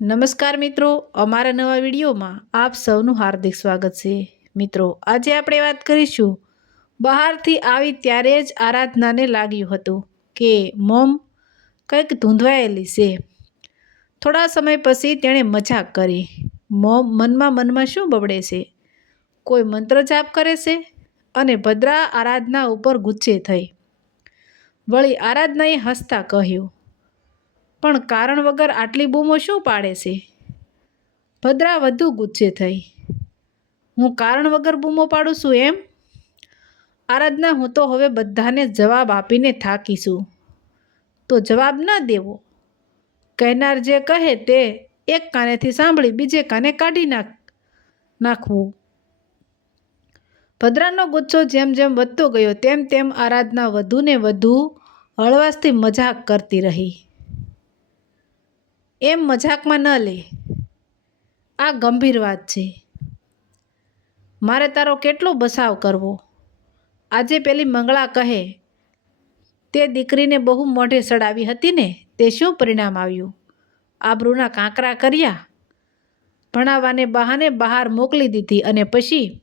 નમસ્કાર મિત્રો, અમારા નવા વિડીયોમાં આપ સૌનું હાર્દિક સ્વાગત છે. મિત્રો, આજે આપણે વાત કરીશું, બહારથી આવી ત્યારે જ આરાધનાને લાગ્યું હતું કે, મોમ, કંઈક ધૂંધવાયેલી છે. થોડા સમય પછી તેણે મજાક કરી, મોમ, મનમાં મનમાં શું બબડે છે? કોઈ મંત્ર જાપ કરે છે? અને ભદ્રા આરાધના ઉપર ગુસ્સે થઈ. વળી આરાધનાએ હસતા કહ્યું પણ કારણ વગર આટલી બૂમો શું પાડે છે? ભદ્રા વધુ ગુસ્સે થઈ. હું કારણ વગર બૂમો પાડું છું એમ? આરાધના, હું તો હવે બધાને જવાબ આપીને થાકીશું તો જવાબ ન દેવો. કહેનાર જે કહે તે એક કાનેથી સાંભળી બીજે કાને કાઢી નાખ, નાખવું. ભદ્રાનો ગુસ્સો જેમ જેમ વધતો ગયો તેમ તેમ આરાધના વધુને વધુ હળવાશથી મજાક કરતી રહી. એમ મજાકમાં ન લે. આ ગંભીર વાત છે. મારે તારો કેટલો બસાવ કરવો? આજે પેલી મંગળા કહે, તે દીકરીને બહુ મોઢે સડાવી હતી ને, તે શું પરિણામ આવ્યું? આબરૂના કાંકરા કર્યા? ભણાવવાને બહાને બહાર મોકલી દીધી અને પછી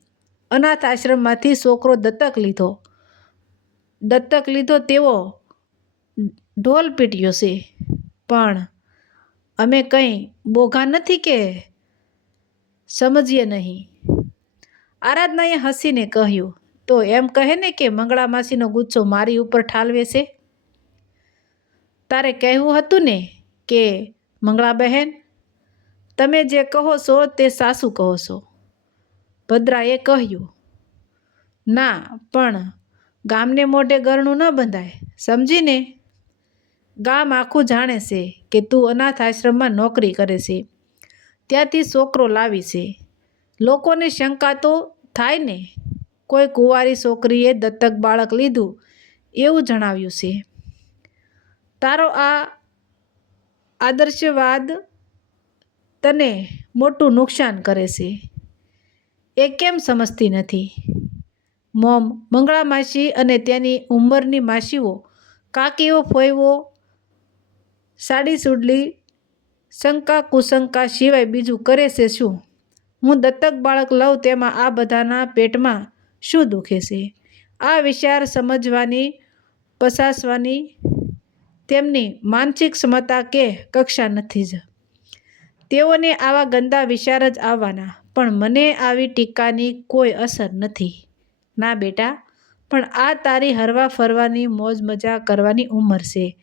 અનાથ આશ્રમમાંથી છોકરો દત્તક લીધો. દત્તક લીધો તેવો ઢોલ પીટ્યો છે. પણ અમે કંઈ બોઘા નથી કે? સમજીએ નહીં. આરાધનાએ હસીને કહ્યું, તો એમ કહે ને કે મંગળા માસીનો ગુસ્સો મારી ઉપર ઠાલવે છે? તારે કહેવું હતું ને કે, મંગળા બહેન, તમે જે કહો છો તે સાસુ કહો છો. ભદ્રાએ કહ્યું, ના, પણ ગામને મોઢે ગરણું ન બંધાય, સમજીને? ગામ આખું જાણે છે કે તું અનાથ આશ્રમમાં નોકરી કરે છે. ત્યાંથી છોકરો લાવી છે. લોકોને શંકા તો થાય ને? કોઈ કુંવારી છોકરીએ દત્તક બાળક લીધું એવું જણાવ્યું છે. તારો આ આદર્શવાદ તને મોટું નુકસાન કરે છે. એ કેમ સમજતી નથી? મોમ, મંગળા માસી અને તેની ઉંમરની માસીઓ કાકીઓ ફોઈવો સાડી સુડલી શંકા કુશંકા સિવાય બીજું કરે છે શું? હું દત્તક બાળક લઉં તેમાં આ બધાના પેટમાં શું દુખે છે? આ વિચાર સમજવાની, પસાસવાની તેમની માનસિક ક્ષમતા કે કક્ષા નથી જ. તેઓને આવા ગંદા વિચાર જ આવવાના, પણ મને આવી ટીકાની કોઈ અસર નથી. ના બેટા, પણ આ તારી હરવા ફરવાની મોજ મજા કરવાની ઉંમર છે.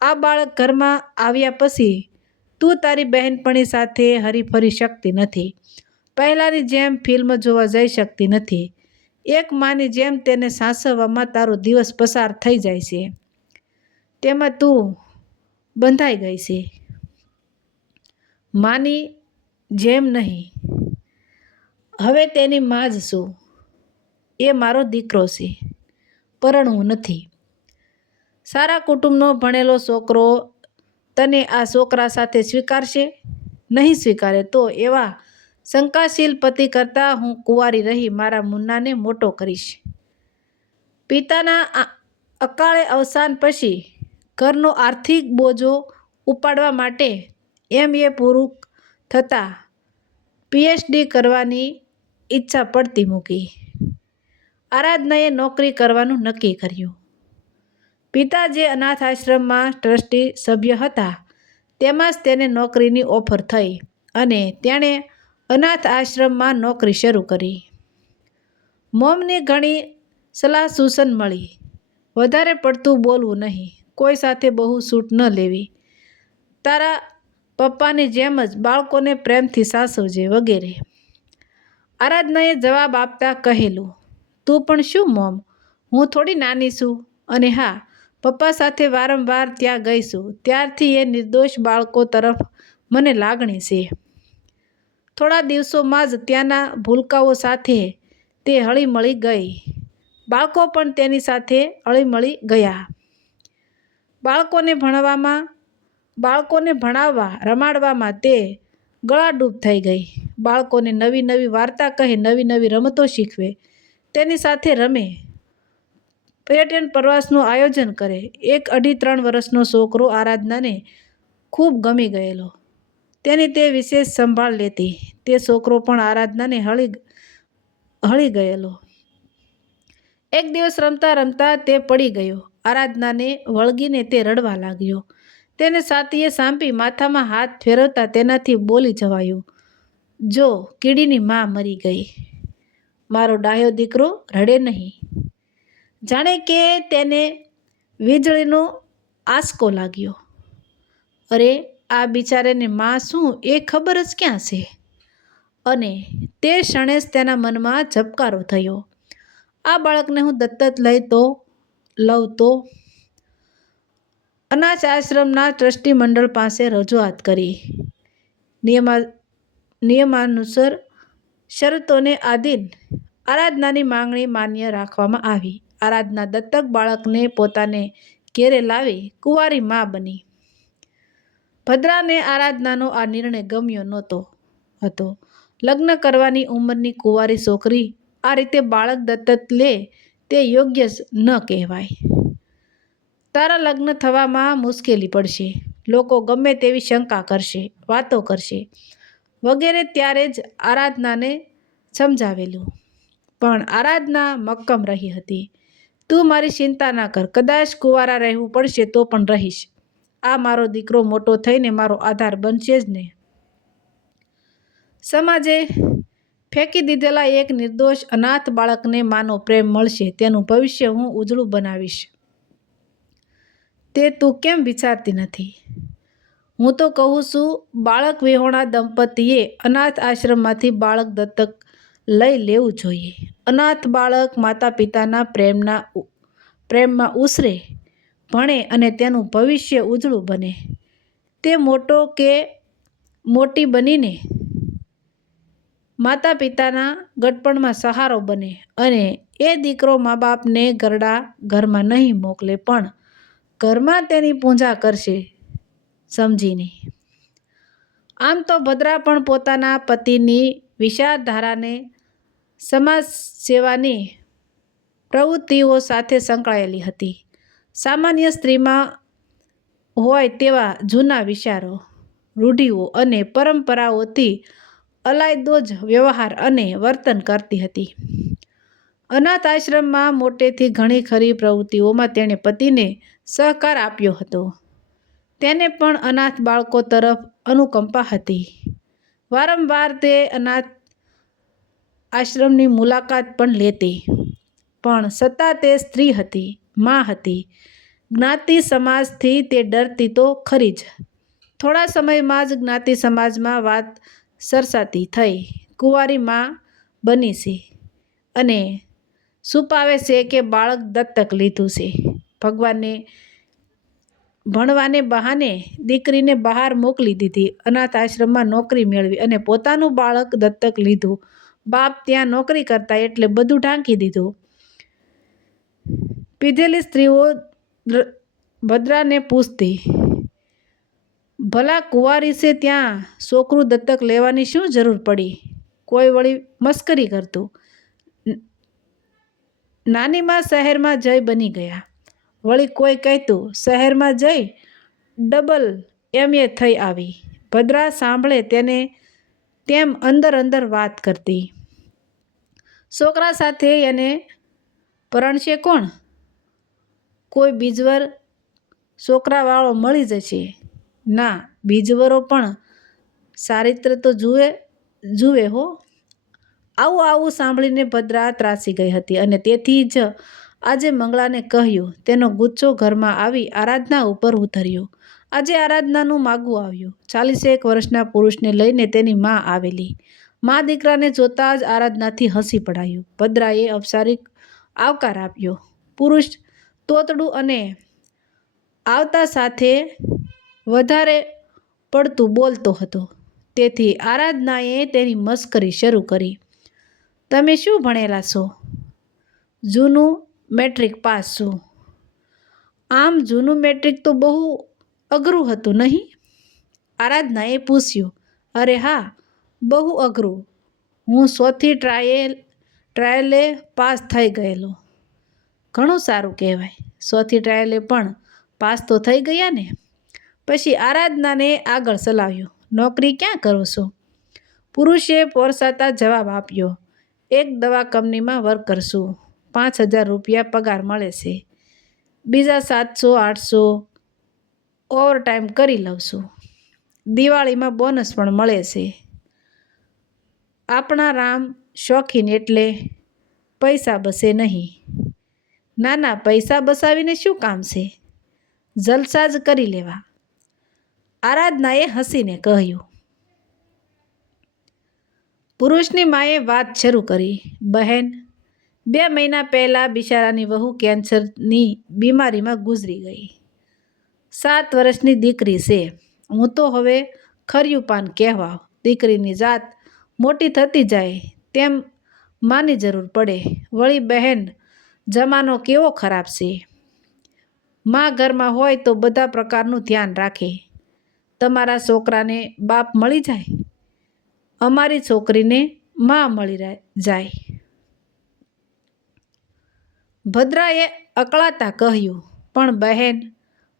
આ બાળક ઘરમાં આવ્યા પછી તું તારી બહેનપણી સાથે હરીફરી શકતી નથી. પહેલાંની જેમ ફિલ્મ જોવા જઈ શકતી નથી. એક માની જેમ તેને સાસવવામાં તારો દિવસ પસાર થઈ જાય છે. તેમાં તું બંધાઈ ગઈ છે. માની જેમ નહીં. હવે તેની માં જ છું. એ મારો દીકરો છે. પરણવું નથી. સારા કુટુંબનો ભણેલો છોકરો તને આ છોકરા સાથે સ્વીકારશે? નહીં સ્વીકારે તો એવા શંકાશીલ પતિ કરતાં હું કુંવારી રહી મારા મુન્નાને મોટો કરીશ. પિતાના અકાળે અવસાન પછી ઘરનો આર્થિક બોજો ઉપાડવા માટે એમ એ પૂરું થતાં પીએચડી કરવાની ઈચ્છા પડતી મૂકી. આરાધનાએ નોકરી કરવાનું નક્કી કર્યું. પિતા જે અનાથ આશ્રમમાં ટ્રસ્ટી સભ્ય હતા. તેમાં જ તેને નોકરીની ઓફર થઈ અને તેણે અનાથ આશ્રમમાં નોકરી શરૂ કરી. મોમને ઘણી સલાહ સૂચન મળી. વધારે પડતું બોલવું નહીં. કોઈ સાથે બહુ છૂટ ન લેવી. તારા પપ્પાની જેમ જ બાળકોને પ્રેમથી સાસવજે, વગેરે. આરાધનાએ જવાબ આપતા કહેલું, તું પણ શું મોમ? હું થોડી નાની છું. અને હા પપ્પા સાથે વારંવાર ત્યાં ગઈશું. ત્યારથી એ નિર્દોષ બાળકો તરફ મને લાગણી છે. થોડા દિવસોમાં જ ત્યાંના ભૂલકાઓ સાથે તે હળીમળી ગઈ. બાળકો પણ તેની સાથે હળીમળી ગયા. બાળકોને ભણવામાં, બાળકોને ભણાવવા, રમાડવામાં તે ગળાડૂબ થઈ ગઈ. બાળકોને નવી નવી વાર્તા કહે, નવી નવી રમતો શીખવે, તેની સાથે રમે. પર્યટન પ્રવાસનું આયોજન કરે. એક અઢી ત્રણ વર્ષનો છોકરો આરાધનાને ખૂબ ગમી ગયેલો. તેની તે વિશેષ સંભાળ લેતી. તે છોકરો પણ આરાધનાને હળી હળી ગયેલો. એક દિવસ રમતા રમતા તે પડી ગયો. આરાધનાને વળગીને તે રડવા લાગ્યો. તેને સાતીએ સાંપી માથામાં હાથ ફેરવતા તેનાથી બોલી જવાયું, જો, કીડીની માં મરી ગઈ. મારો ડાયો દીકરો રડે નહીં. જાણે કે તેને વીજળીનો આંસકો લાગ્યો. અરે, આ બિચારાને માં શું એ ખબર જ ક્યાં છે? અને તે ક્ષણે જ તેના મનમાં ઝબકારો થયો. આ બાળકને હું દત્તક લઈ તો, લઉં તો? અનાથ આશ્રમના ટ્રસ્ટી મંડળ પાસે રજૂઆત કરી. નિયમા, નિયમાનુસાર શરતોને આધીન આરાધનાની માંગણી માન્ય રાખવામાં આવી. આરાધના દત્તક બાળકને પોતાને ઘેરે લાવી કુંવારી મા બની. ભદ્રાને આરાધનાનો આ નિર્ણય ગમ્યો નહોતો હતો. લગ્ન કરવાની ઉંમરની કુંવારી છોકરી આ રીતે બાળક દત્તક લે તે યોગ્ય ન કહેવાય. તારા લગ્ન થવામાં મુશ્કેલી પડશે. લોકો ગમે તેવી શંકા કરશે, વાતો કરશે, વગેરે ત્યારે જ આરાધનાને સમજાવેલું. પણ આરાધના મક્કમ રહી હતી. તું મારી ચિંતા ના કર. કદાચ કુંવારા રહેવું પડશે તો પણ રહીશ. આ મારો દીકરો મોટો થઈને મારો આધાર બનશે જ ને સમાજે ફેંકી દીધેલા એક નિર્દોષ અનાથ બાળકને માનો પ્રેમ મળશે. તેનું ભવિષ્ય હું ઉજળું બનાવીશ. તે તું કેમ વિચારતી નથી? હું તો કહું છું, બાળક વિહોણા દંપતીએ અનાથ આશ્રમમાંથી બાળક દત્તક લઈ લેવું જોઈએ. અનાથ બાળક માતા પિતાના પ્રેમના પ્રેમમાં ઉછરે, ભણે અને તેનું ભવિષ્ય ઉજળું બને. તે મોટો કે મોટી બનીને માતા પિતાના ગટપણમાં સહારો બને અને એ દીકરો મા બાપને ગરડા ઘરમાં નહીં મોકલે, પણ ઘરમાં તેની પૂજા કરશે સમજીને. આમ તો ભદ્રા પણ પોતાના પતિની વિચારધારાને સમાજ સેવાની પ્રવૃત્તિઓ સાથે સંકળાયેલી હતી. સામાન્ય સ્ત્રીમાં હોય તેવા જૂના વિચારો, રૂઢિઓ અને પરંપરાઓથી અલાયદો જ વ્યવહાર અને વર્તન કરતી હતી. અનાથ આશ્રમમાં મોટેથી ઘણી ખરી પ્રવૃત્તિઓમાં તેણે પતિને સહકાર આપ્યો હતો. તેને પણ અનાથ બાળકો તરફ અનુકંપા હતી. વારંવાર તે અનાથ આશ્રમની મુલાકાત પણ લેતી. પણ છતાં તે સ્ત્રી હતી, મા હતી. જ્ઞાતિ સમાજથી તે ડરતી તો ખરી જ. થોડા સમયમાં જ જ્ઞાતિ સમાજમાં વાત સરસાતી થઈ. કુંવારી મા બની છે અને છુપાવે છે કે બાળક દત્તક લીધું છે? ભગવાનને ભણવાને બહાને દીકરીને બહાર મોકલી દીધી. અનાથ આશ્રમમાં નોકરી મેળવી અને પોતાનું બાળક દત્તક લીધું. બાપ ત્યાં નોકરી કરતા એટલે બધું ઢાંકી દીધું. પીધેલી સ્ત્રીઓ ભદ્રાને પૂછતી, ભલા કુંવારી છે ત્યાં? છોકરું દત્તક લેવાની શું જરૂર પડી? કોઈ વળી મસ્કરી કરતું. નાનીમાં શહેરમાં જય બની ગયા. વળી કોઈ કહેતું, શહેરમાં જઈ? ડબલ એમ એ થઈ આવી. ભદ્રા સાંભળે તેને તેમ અંદર અંદર વાત કરતી. છોકરા સાથે એને પરણશે કોણ? કોઈ બીજવર છોકરાવાળો મળી જશે. ના, બીજવરો પણ ચારિત્ર તો જુએ જુએ હો. આવું આવું સાંભળીને ભદ્રા ત્રાસી ગઈ હતી અને તેથી જ આજે મંગળાને કહ્યું, તેનો ગુચ્છો ઘરમાં આવી આરાધના ઉપર ઉતર્યો. આજે આરાધનાનું માગું આવ્યું. ચાલીસેક વર્ષના પુરુષને લઈને તેની મા આવેલી. મા દીકરાને જોતાં જ આરાધનાથી હસી પડાયું. ભદ્રાએ અપસારી આવકાર આપ્યો. પુરુષ તોતડું અને આવતા સાથે વધારે પડતું બોલતો હતો. તેથી આરાધનાએ તેની મસ્કરી શરૂ કરી. તમે શું ભણેલા છો? જૂનું મેટ્રિક પાસ છું. આમ જૂનું મેટ્રિક તો બહુ અઘરું હતું નહીં? આરાધનાએ પૂછ્યું, અરે હા, બહુ અઘરું. હું સોથી ટ્રાયલ, ટ્રાયલે પાસ થઈ ગયેલો. ઘણું સારું કહેવાય. સોથી ટ્રાયલે પણ પાસ તો થઈ ગયા ને? પછી આરાધનાને આગળ ચલાવ્યું નોકરી ક્યાં કરો છો? પુરુષે પોરસાતા જવાબ આપ્યો, એક દવા કંપનીમાં વર્ક કરશું. પાંચ હજાર રૂપિયા પગાર મળે છે. બીજા સાતસો, આઠસો ઓવર ટાઈમ કરી લઉં દિવાળીમાં બોનસ પણ મળે છે. આપણા રામ શોખીન એટલે પૈસા બસે નહીં. ના ના પૈસા બસાવીને શું કામ છે? જલસા જ કરી લેવા. આરાધનાએ હસીને કહ્યું. પુરુષની માએ વાત શરૂ કરી. બહેન, બે મહિના પહેલાં બિચારાની વહુ કેન્સરની બીમારીમાં ગુજરી ગઈ. સાત વર્ષની દીકરી છે. હું તો હવે ખર્યું પાન કહેવા દીકરીની જાત મોટી થતી જાય તેમ માની જરૂર પડે. વળી બહેન જમાનો કેવો ખરાબ છે. મા ઘરમાં હોય તો બધા પ્રકારનું ધ્યાન રાખે. તમારા છોકરાને બાપ મળી જાય? અમારી છોકરીને મા મળી જાય. ભદ્રાએ અકળાતા કહ્યું, પણ બહેન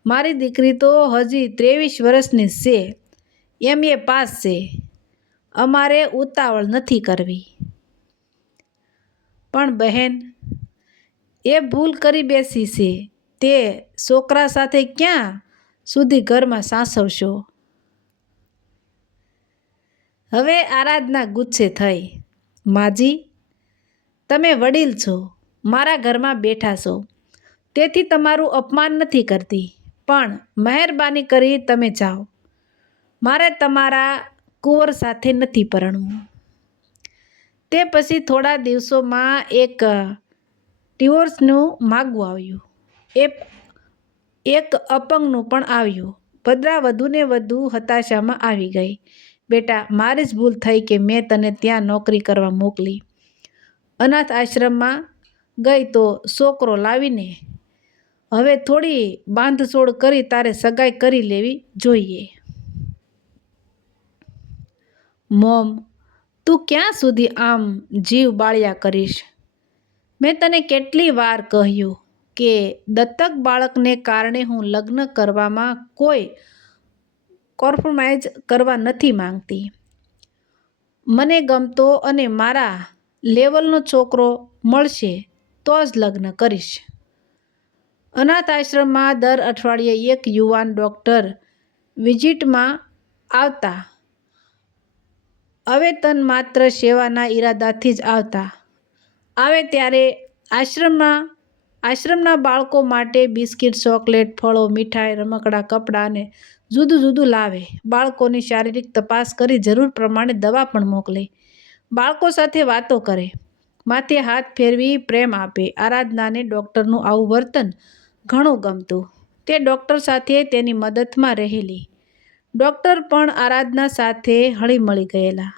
મારી દીકરી તો હજી ત્રેવીસ વર્ષની છે, એમ એ પાસ છે. અમારે ઉતાવળ નથી કરવી. પણ બહેન, એ ભૂલ કરી બેસી છે, તે છોકરા સાથે ક્યાં સુધી ઘરમાં સાસવશો? હવે આરાધના ગુસ્સે થઈ. માજી, તમે વડીલ છો, મારા ઘરમાં બેઠા છો. તેથી તમારું અપમાન નથી કરતી. પણ મહેરબાની કરી તમે જાઓ. મારે તમારા કુંવર સાથે નથી પરણવું. તે પછી થોડા દિવસોમાં એક ડિવોર્સનું માગવું આવ્યું. એ એક અપંગનું પણ આવ્યું. ભદ્રા વધુને વધુ હતાશામાં આવી ગઈ. બેટા, મારી જ ભૂલ થઈ કે મેં તને ત્યાં નોકરી કરવા મોકલી. અનાથ આશ્રમમાં ગઈ તો છોકરો લાવીને હવે થોડી બાંધછોડ કરી તારે સગાઈ કરી લેવી જોઈએ. મોમ, તું ક્યાં સુધી આમ જીવ બાળ્યા કરીશ? મેં તને કેટલી વાર કહ્યું કે દત્તક બાળકને કારણે હું લગ્ન કરવામાં કોઈ કોમ્પ્રોમાઇઝ કરવા નથી માંગતી. મને ગમતો અને મારા લેવલનો છોકરો મળશે તો જ લગ્ન કરીશ. અનાથ આશ્રમમાં દર અઠવાડિયે એક યુવાન ડૉક્ટર વિઝિટમાં આવતા. અવેતન માત્ર સેવાના ઈરાદાથી જ આવતા. આવે ત્યારે આશ્રમમાં, આશ્રમના બાળકો માટે બિસ્કિટ, ચોકલેટ, ફળો, મીઠાઈ, રમકડા, કપડાં અને જુદું જુદું લાવે. બાળકોની શારીરિક તપાસ કરી જરૂર પ્રમાણે દવા પણ મોકલે. બાળકો સાથે વાતો કરે. માથે હાથ ફેરવી પ્રેમ આપે. આરાધનાને ડૉક્ટરનું આવું વર્તન ઘણું ગમતું. તે ડૉક્ટર સાથે તેની મદદમાં રહેલી. ડૉક્ટર પણ આરાધના સાથે હળીમળી ગયેલા.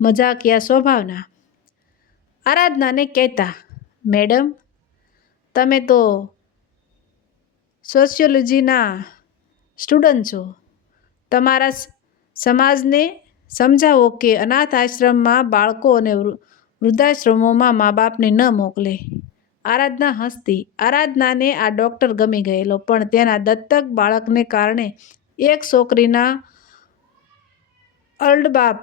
મજાકિયા સ્વભાવના? આરાધનાને કહેતા, મેડમ, તમે તો સોશિયોલોજીના સ્ટુડન્ટ છો. તમારા સમાજને સમજાવો કે અનાથ આશ્રમમાં બાળકો અને વૃદ્ધાશ્રમોમાં મા બાપને ન મોકલે. આરાધના હસતી. આરાધનાને આ ડૉક્ટર ગમી ગયેલો, પણ તેના દત્તક બાળકને કારણે એક છોકરીના અલ્ડબાપ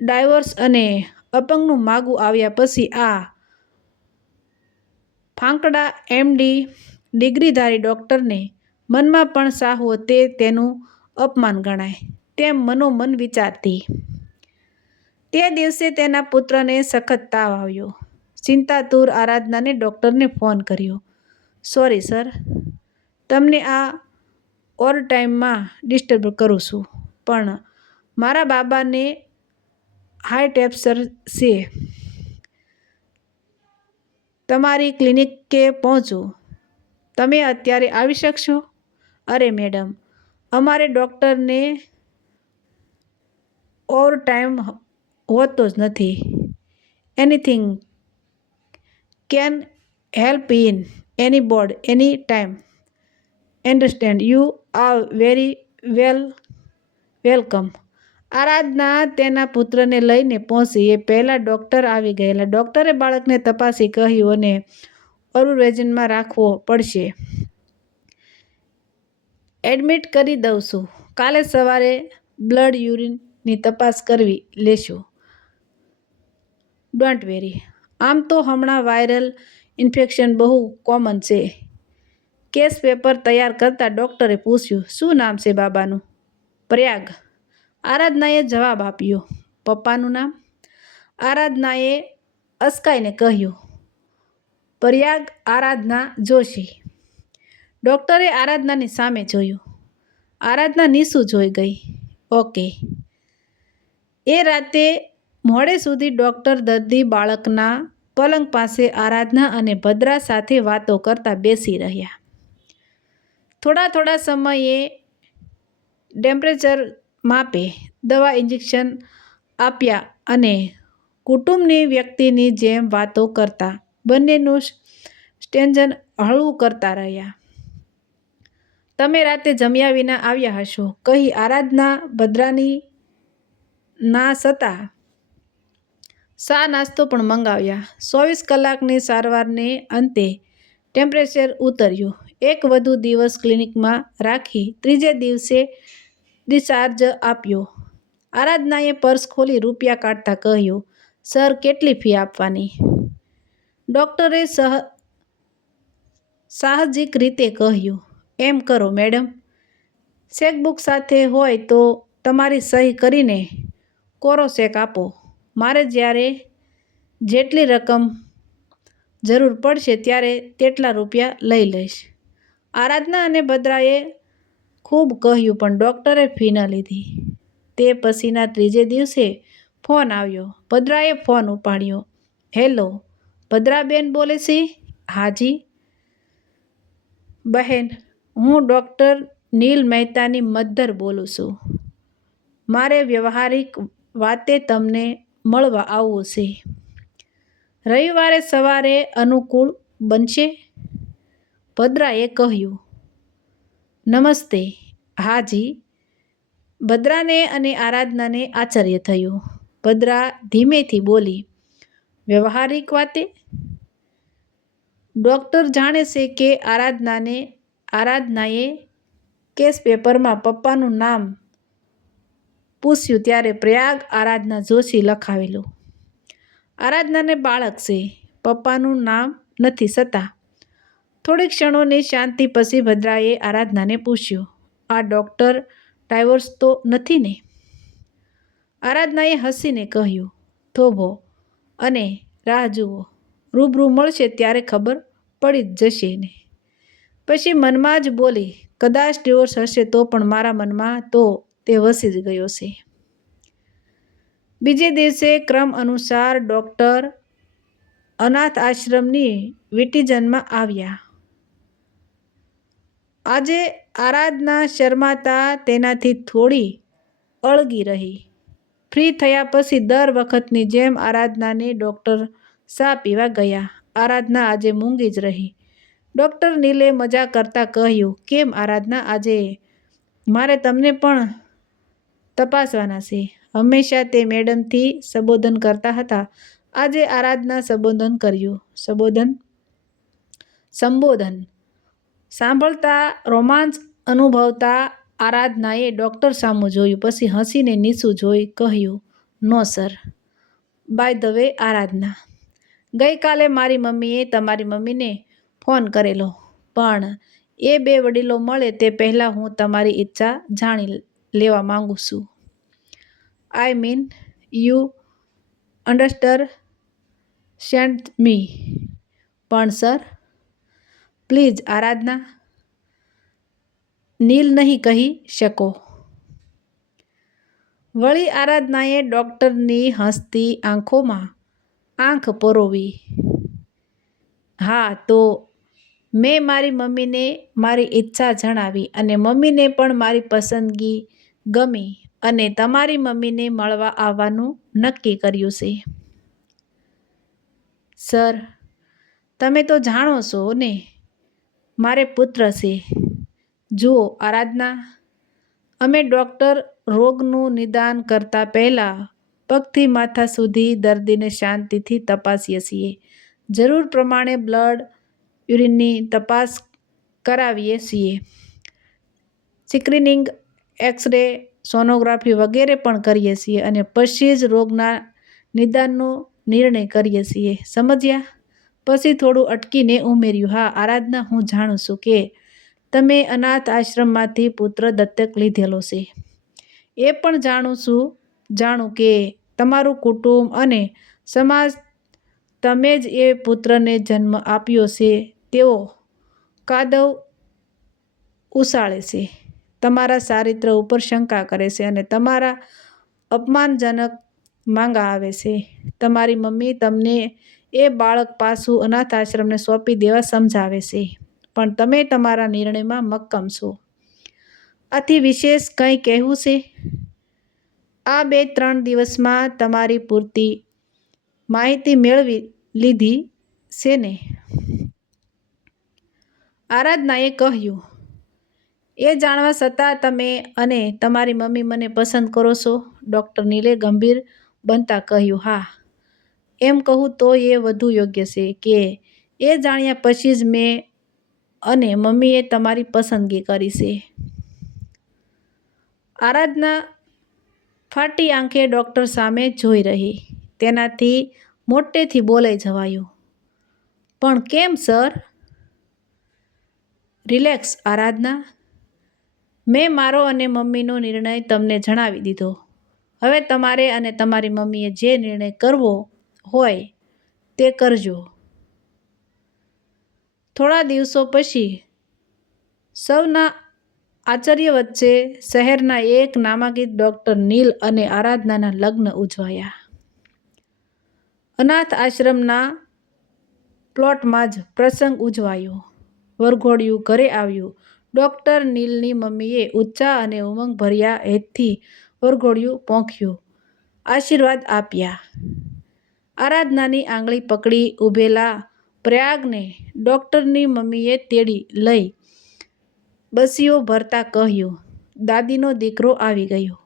ડાયવર્સ અને અપંગનું માગું આવ્યા પછી આ ફાંકડા એમડી ડિગ્રીધારી ડૉક્ટરને મનમાં પણ સાહો તે તેનું અપમાન ગણાય. તેમ મનોમન વિચારતી. તે દિવસે તેના પુત્રને સખત તાવ આવ્યો. ચિંતાતુર આરાધનાને ડૉક્ટરને ફોન કર્યો. Sorry, sir. તમને આ ઓર ટાઈમમાં ડિસ્ટર્બ કરું છું, પણ મારા બાબાને હાઈ ટેપ્સર છે. તમારી ક્લિનિકે પહોંચું. તમે અત્યારે આવી શકશો? અરે, મેડમ. અમારે ડૉક્ટરને ઓવર ટાઈમ હોતો જ નથી. Anything can help in any board any time understand you are very well welcome Aradhana તેના પુત્રને લઈને પહોંચી એ પહેલાં ડૉક્ટર આવી ગયેલા. ડૉક્ટરે બાળકને તપાસી કહ્યું અને ઓબ્ઝર્વેશનમાં રાખવો પડશે. એડમિટ કરી દઉં છું. કાલે સવારે બ્લડ યુરિનની તપાસ કરવી લેશું. ડોન્ટ વેરી આમ તો હમણાં વાયરલ ઇન્ફેક્શન બહુ કોમન છે. કેસ પેપર તૈયાર કરતાં ડૉક્ટરે પૂછ્યું, શું નામ છે બાબાનું? પ્રયાગ. આરાધનાએ જવાબ આપ્યો, પપ્પાનું નામ? આરાધનાએ અસ્કાઈને કહ્યું, પ્રયાગ આરાધના જોશી. ડૉક્ટરે આરાધનાની સામે જોયું. આરાધના નીસું જોઈ ગઈ. ઓકે. એ રાતે મોડે સુધી ડૉક્ટર દર્દી બાળકના પલંગ પાસે આરાધના અને ભદ્રા સાથે વાતો કરતા બેસી રહ્યા. થોડા થોડા સમયે ટેમ્પરેચર માપે દવા ઇન્જેક્શન આપ્યા અને કુટુંબની વ્યક્તિની જેમ વાતો કરતા બંનેનું સ્ટેન્જન હળવું કરતા રહ્યા. તમે રાતે જમ્યા વિના આવ્યા હશો. કહી આરાધના ભદ્રાની ના સતા સા નાસ્તો પણ મંગાવ્યા. ચોવીસ કલાકની સારવારને અંતે ટેમ્પરેચર ઉતર્યું. એક વધુ દિવસ ક્લિનિકમાં રાખી ત્રીજે દિવસે ડિસ્ચાર્જ આપ્યો. આરાધનાએ પર્સ ખોલી રૂપિયા કાઢતા કહ્યું, સર, કેટલી ફી આપવાની? ડૉક્ટરે સહ સાહજિક રીતે કહ્યું, એમ કરો, મેડમ. ચેકબુક સાથે હોય તો તમારી સહી કરીને કોરો ચેક આપો. મારે જ્યારે જેટલી રકમ જરૂર પડશે ત્યારે તેટલા રૂપિયા લઈ લઈશ. આરાધના અને ભદ્રાએ ખૂબ કહ્યું, પણ ડૉક્ટરે ફી ન લીધી. તે પછીના ત્રીજે દિવસે ફોન આવ્યો. ભદ્રાએ ફોન ઉપાડ્યો. હેલો, ભદ્રાબેન બોલે છે? હાજી? બહેન, હું ડૉક્ટર નીલ મહેતાની મધર બોલું છું. મારે વ્યવહારિક વાતે તમને મળવા આવવું છે. રવિવારે સવારે અનુકૂળ બનશે? ભદ્રાએ કહ્યું, નમસ્તે, હાજી. ભદ્રાને અને આરાધનાને આશ્ચર્ય થયું. ભદ્રા ધીમેથી બોલી, વ્યવહારિક વાતે? ડૉક્ટર જાણે છે કે આરાધનાને, આરાધનાએ કેસ પેપરમાં પપ્પાનું નામ પૂછ્યું ત્યારે પ્રયાગ આરાધના જોશી લખાવેલું, આરાધનાને બાળક છે, પપ્પાનું નામ નથી છતાં થોડીક ક્ષણોની શાંતિ પછી ભદ્રાએ આરાધનાને પૂછ્યું, આ ડૉક્ટર ડાયવોર્સ તો નથી ને? આરાધનાએ હસીને કહ્યું, થોભો અને રાહ જુઓ, રૂબરૂ મળશે ત્યારે ખબર પડી જ જશે ને. પછી મનમાં જ બોલી, કદાચ ડિવોર્સ હશે તો પણ મારા મનમાં તો તે વસી જ ગયો છે બીજે દિવસે ક્રમ અનુસાર ડૉક્ટર અનાથ આશ્રમની વિટીજનમાં આવ્યા આજે આરાધના શર્માતા તેનાથી થોડી અળગી રહી ફ્રી થયા પછી દર વખતની જેમ આરાધનાને ડૉક્ટર સા પીવા ગયા આરાધના આજે મૂંગી જ રહી ડૉક્ટર નીલે મજા કરતાં કહ્યું કેમ આરાધના આજે મારે તમને પણ તપાસવાના છે. હંમેશા તે મેડમથી સંબોધન કરતા હતા. આજે આરાધના સંબોધન કર્યું. સંબોધન? સંબોધન. સાંભળતા, રોમાંચ અનુભવતા આરાધનાએ ડૉક્ટર સામું જોયું, પછી હસીને નીસું જોઈ કહ્યું, no, sir. By the way, Aradhana. ગઈકાલે મારી મમ્મીએ તમારી મમ્મીને ફોન કરેલો. પણ એ બે વડીલો મળે તે પહેલાં હું તમારી ઈચ્છા જાણી લેવા માંગુ છું. I mean you understand me પણ સર પ્લીઝ આરાધના, નીલ નહીં કહી શકો. વળી આરાધનાએ ડૉક્ટરની હસતી આંખોમાં આંખ પરોવી. હા, તો મેં મારી મમ્મીને મારી ઈચ્છા જણાવી અને મમ્મીને પણ મારી પસંદગી ગમી અને તમારી મમ્મીને મળવા આવવાનું નક્કી કર્યું છે. સર, તમે તો જાણો છો ને, મારે પુત્ર છે. જુઓ, આરાધના. અમે ડૉક્ટર રોગનું નિદાન કરતાં પહેલાં પગથી માથા સુધી દર્દીને શાંતિથી તપાસીએ છીએ. જરૂર પ્રમાણે બ્લડ યુરિનની તપાસ કરાવીએ છીએ. સ્ક્રીનિંગ એક્સરે, સોનોગ્રાફી વગેરે પણ કરીએ છીએ અને પછી જ રોગના નિદાનનો નિર્ણય કરીએ છીએ. સમજ્યા? પછી થોડું અટકીને ઉમેર્યું, હા, આરાધના, હું જાણું છું કે તમે અનાથ આશ્રમમાંથી પુત્ર દત્તક લીધેલો છે. એ પણ જાણું છું, જાણું કે તમારું કુટુંબ અને સમાજ તમે જ એ પુત્રને જન્મ આપ્યો છે. તેઓ કાદવ ઉછાળે છે. તમારા ચારિત્ર ઉપર શંકા કરે છે અને તમારા અપમાનજનક માંગા આવે છે. તમારી મમ્મી તમને એ બાળક પાછું અનાથ આશ્રમને સોંપી દેવા સમજાવે છે, પણ તમે તમારા નિર્ણયમાં મક્કમ છો. આથી વિશેષ કંઈ કહેવું છે? આ બે ત્રણ દિવસમાં તમારી પૂરતી માહિતી મેળવી લીધી છે ને? આરાધનાએ કહ્યું એ જાણવા છતાં તમે અને તમારી મમ્મી મને પસંદ કરો છો? ડૉક્ટર નીલે ગંભીર બનતા કહ્યું, હા. એમ કહું તો એ વધુ યોગ્ય છે કે એ જાણ્યા પછી જ મેં અને મમ્મીએ તમારી પસંદગી કરી છે. આરાધના ફાટી આંખે ડૉક્ટર સામે જોઈ રહી. તેનાથી મોટેથી બોલાઈ જવાયું, પણ કેમ, સર? રિલેક્સ, આરાધના. મેં મારો અને મમ્મીનો નિર્ણય તમને જણાવી દીધો. હવે તમારે અને તમારી મમ્મીએ જે નિર્ણય કરવો હોય તે કરજો. થોડા દિવસો પછી સૌના આશ્ચર્ય વચ્ચે શહેરના એક નામાંકિત ડૉક્ટર નીલ અને આરાધનાના લગ્ન ઉજવાયા. અનાથ આશ્રમના પ્લોટમાં જ પ્રસંગ ઉજવાયો. વરઘોડિયું ઘરે આવ્યું. ડૉક્ટર નીલની મમ્મીએ ઉચ્ચા અને ઉમંગ ભર્યા હેતથી વરઘોડિયું પોંખ્યું. આશીર્વાદ આપ્યા. આરાધનાની આંગળી પકડી ઊભેલા પ્રયાગને ડૉક્ટરની મમ્મીએ તેડી લઈ બસીઓ ભરતા કહ્યું, દાદીનો દીકરો આવી ગયો.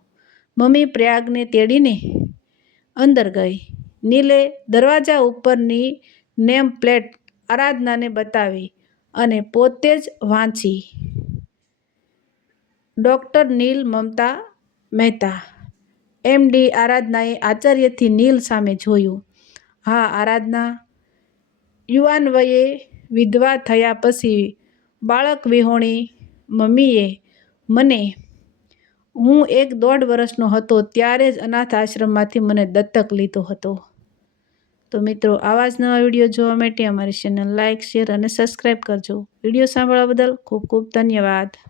મમ્મી પ્રયાગને તેડીને અંદર ગઈ. નીલે દરવાજા ઉપરની નેમ પ્લેટ આરાધનાને બતાવી અને પોતે જ વાંચી. ડૉક્ટર નીલ મમતા મહેતા એમડી આરાધનાએ આચાર્યથી નીલ સામે જોયું. હા, આરાધના. યુવાન વયે વિધવા થયા પછી બાળક વિહોણી મમ્મીએ મને, હું એક દોઢ વર્ષનો હતો ત્યારે જ અનાથ આશ્રમમાંથી મને દત્તક લીધો હતો. તો મિત્રો, આવા જ નવા વીડિયો જોવા માટે અમારી ચેનલ લાઇક શેર અને સબસ્ક્રાઈબ કરજો. વીડિયો સાંભળવા બદલ ખૂબ ખૂબ ધન્યવાદ.